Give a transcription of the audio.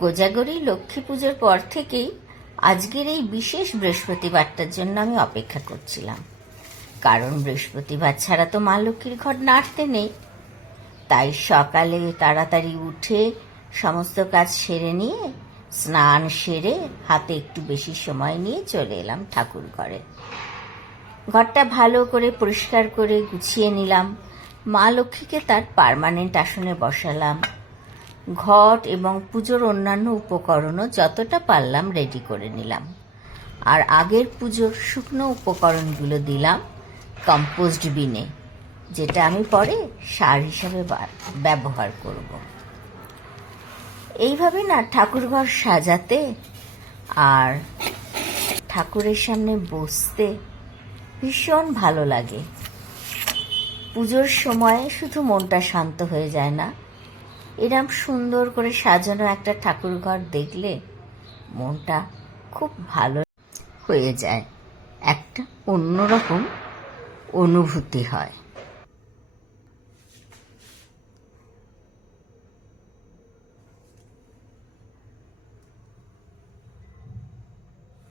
কোজাগরী লক্ষ্মী পুজোর পর থেকেই আজকের এই বিশেষ বৃহস্পতিবারটার জন্য আমি অপেক্ষা করছিলাম। কারণ বৃহস্পতিবার ছাড়া তো মা লক্ষ্মীর ঘর নাড়তে নেই। তাই সকালে তাড়াতাড়ি উঠে সমস্ত কাজ সেরে নিয়ে, স্নান সেরে হাতে একটু বেশি সময় নিয়ে চলে এলাম ঠাকুর ঘরে। ঘরটা ভালো করে পরিষ্কার করে গুছিয়ে নিলাম। মা লক্ষ্মীকে তার পার্মানেন্ট আসনে বসালাম। ঘট এবং পুজোর অন্যান্য উপকরণও যতটা পারলাম রেডি করে নিলাম। আর আগের পুজোর শুকনো উপকরণগুলো দিলাম কম্পোস্ট বিনে, যেটা আমি পরে সার হিসাবে ব্যবহার করব। এইভাবে না ঠাকুরঘর সাজাতে আর ঠাকুরের সামনে বসতে ভীষণ ভালো লাগে। পুজোর সময় শুধু মনটা শান্ত হয়ে যায় না, এরম সুন্দর করে সাজানো একটা ঠাকুরঘর দেখলে মনটা খুব ভালো হয়ে যায়, একটা অন্যরকম অনুভূতি হয়।